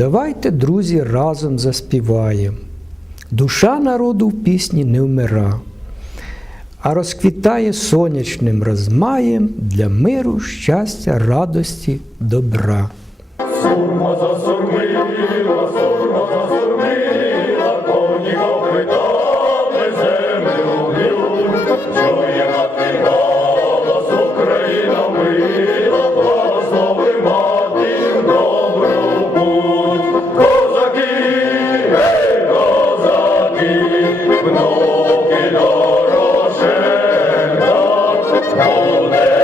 Давайте, друзі, разом заспіваємо. Душа народу в пісні не вмира, а розквітає сонячним розмаєм для миру, щастя, радості, добра. Сурма засурмила, сурма засурмила, коні копитами Holy.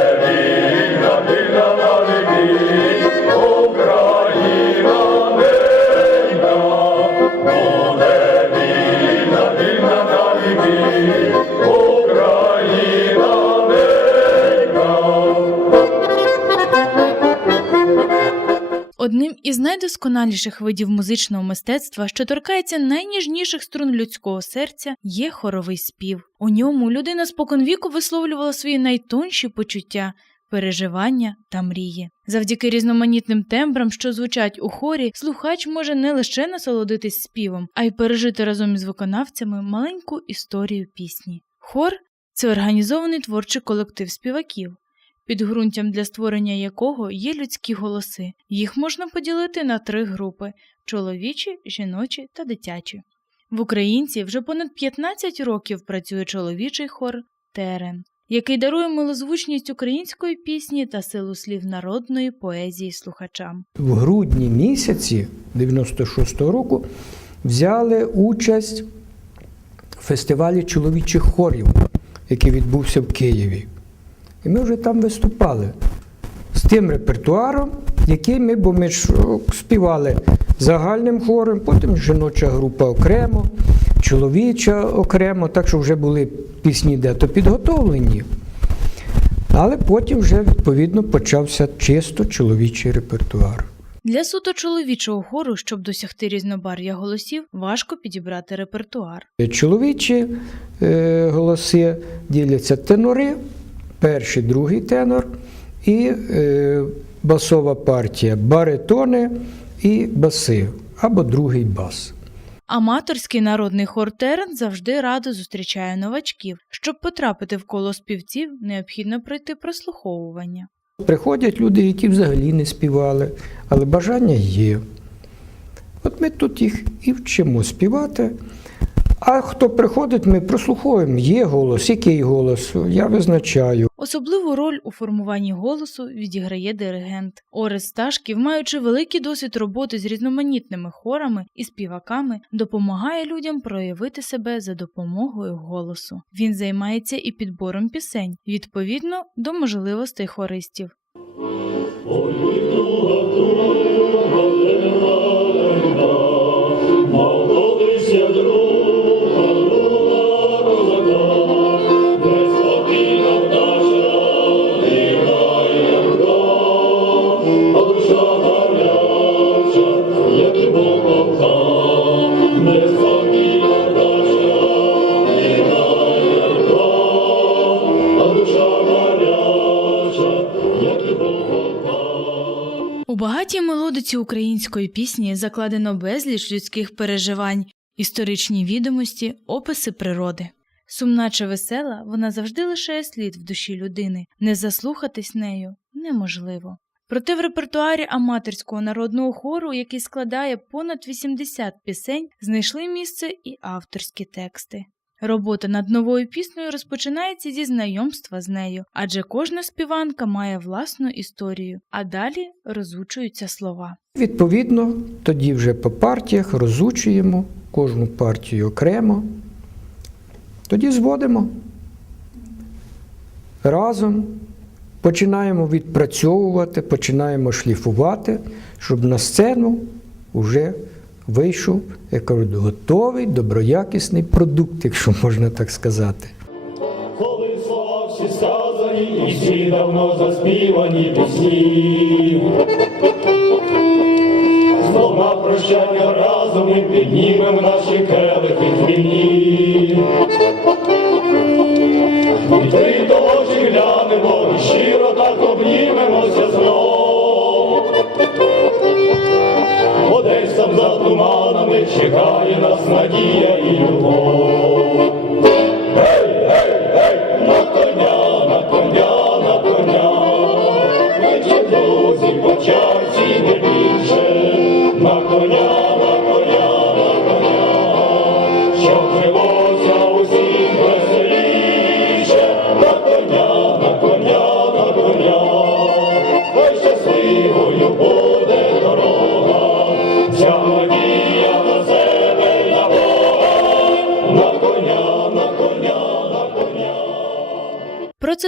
Одним із найдосконаліших видів музичного мистецтва, що торкається найніжніших струн людського серця, є хоровий спів. У ньому людина споконвіку висловлювала свої найтонші почуття, переживання та мрії. Завдяки різноманітним тембрам, що звучать у хорі, слухач може не лише насолодитись співом, а й пережити разом із виконавцями маленьку історію пісні. Хор це організований творчий колектив співаків підґрунтям для створення якого є людські голоси. Їх можна поділити на три групи: чоловічі, жіночі та дитячі. В Українці вже понад 15 років працює чоловічий хор Терен, який дарує милозвучність української пісні та силу слів народної поезії слухачам. В грудні місяці 96-го року взяли участь в фестивалі чоловічих хорів, який відбувся в Києві. І ми вже там виступали з тим репертуаром, який ми, бо ми ж співали загальним хором, потім жіноча група окремо, чоловіча окремо, так що вже були пісні дето підготовлені. Але потім вже відповідно почався чисто чоловічий репертуар. Для суто чоловічого хору, щоб досягти різнобарв'я голосів, важко підібрати репертуар. Чоловічі е, голоси діляться тенори, перший, другий тенор і е, басова партія, баритони і баси, або другий бас. Аматорський народний хор Терен завжди радо зустрічає новачків. Щоб потрапити в коло співців, необхідно пройти прослуховування. Приходять люди, які взагалі не співали, але бажання є. От ми тут їх і вчимо співати. А хто приходить, ми прослуховуємо, є голос, який голос, я визначаю. Особливу роль у формуванні голосу відіграє диригент. Орес Сташків, маючи великий досвід роботи з різноманітними хорами і співаками, допомагає людям проявити себе за допомогою голосу. Він займається і підбором пісень відповідно до можливостей хористів. Мелодиці української пісні закладено безліч людських переживань, історичні відомості, описи природи. Сумна чи весела, вона завжди лишає слід в душі людини, не заслухатись нею неможливо. Проте в репертуарі аматорського народного хору, який складає понад 80 пісень, знайшли місце і авторські тексти. Робота над новою піснею розпочинається зі знайомства з нею, адже кожна співанка має власну історію, а далі розучуються слова. Відповідно, тоді вже по партіях розучуємо кожну партію окремо. Тоді зводимо разом, починаємо відпрацьовувати, починаємо шліфувати, щоб на сцену вже вийшов як кажуть, готовий, доброякісний продукт, якщо можна так сказати. Коли слова всі сказані, і всі давно заспівані пісні. Знов прощання разом ми піднімемо наші келихи хмільні. Чекає нас надія і любов.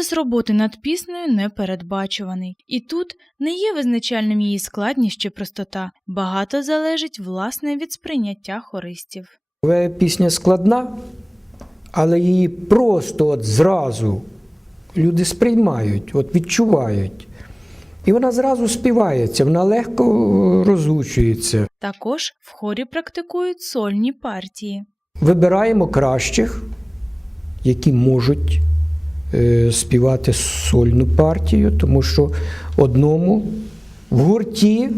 Процес роботи над піснею непередбачуваний, і тут не є визначальним її складність чи простота. Багато залежить власне від сприйняття хористів. Пісня складна, але її просто от зразу люди сприймають, от відчувають. І вона зразу співається, вона легко е, розучується. Також в хорі практикують сольні партії. Вибираємо кращих, які можуть співати сольну партію, тому що одному в гурті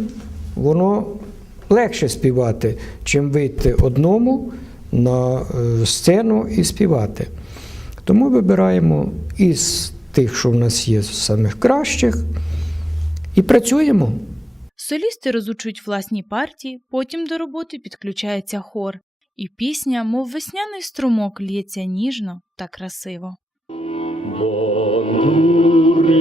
воно легше співати, чим вийти одному на е, сцену і співати. Тому вибираємо із тих, що в нас є самих кращих, і працюємо. Солісти розучують власні партії, потім до роботи підключається хор, і пісня, мов весняний струмок, лється ніжно та красиво. monturi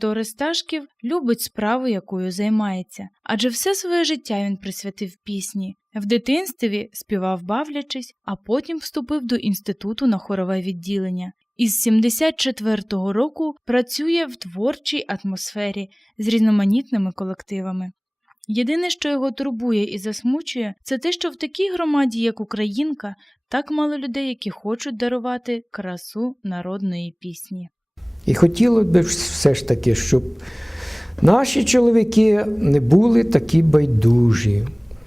Диригент Орес любить справу, якою займається, адже все своє життя він присвятив пісні. В дитинстві співав бавлячись, а потім вступив до інституту на хорове відділення. Із 74-го року працює в творчій атмосфері з різноманітними колективами. Єдине, що його турбує і засмучує, це те, що в такій громаді, як Українка, так мало людей, які хочуть дарувати красу народної пісні. І хотілося б все ж таки, щоб наші чоловіки не були такі байдужі.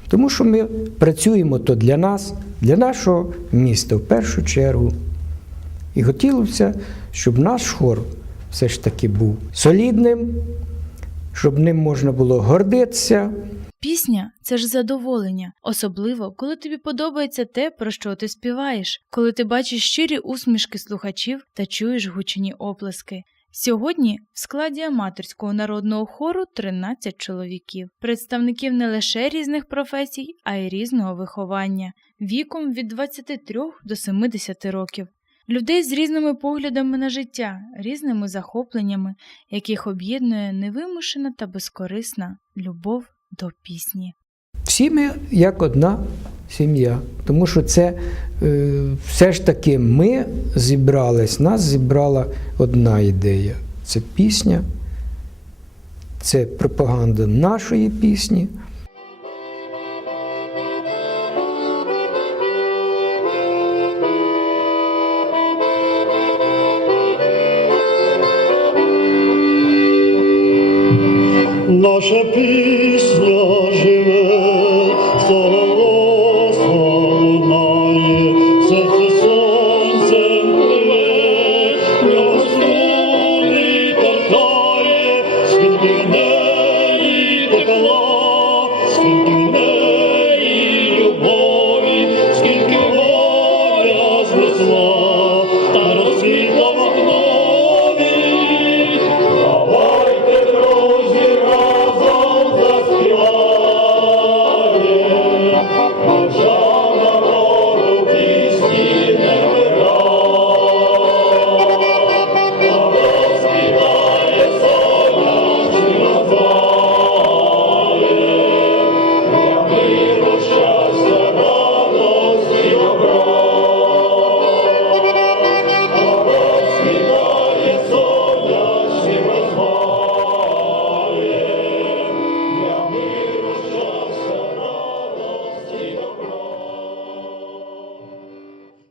Тому що ми працюємо то для нас, для нашого міста в першу чергу. І хотілося, щоб наш хор все ж таки був солідним, щоб ним можна було гордитися. Пісня це ж задоволення, особливо коли тобі подобається те, про що ти співаєш, коли ти бачиш щирі усмішки слухачів та чуєш гучні оплески. Сьогодні в складі аматорського народного хору 13 чоловіків, представників не лише різних професій, а й різного виховання, віком від 23 до 70 років. Людей з різними поглядами на життя, різними захопленнями, яких об'єднує невимушена та безкорисна любов до пісні. Всі ми як одна сім'я. Тому що це е, все ж таки ми зібрались, нас зібрала одна ідея. Це пісня, це пропаганда нашої пісні.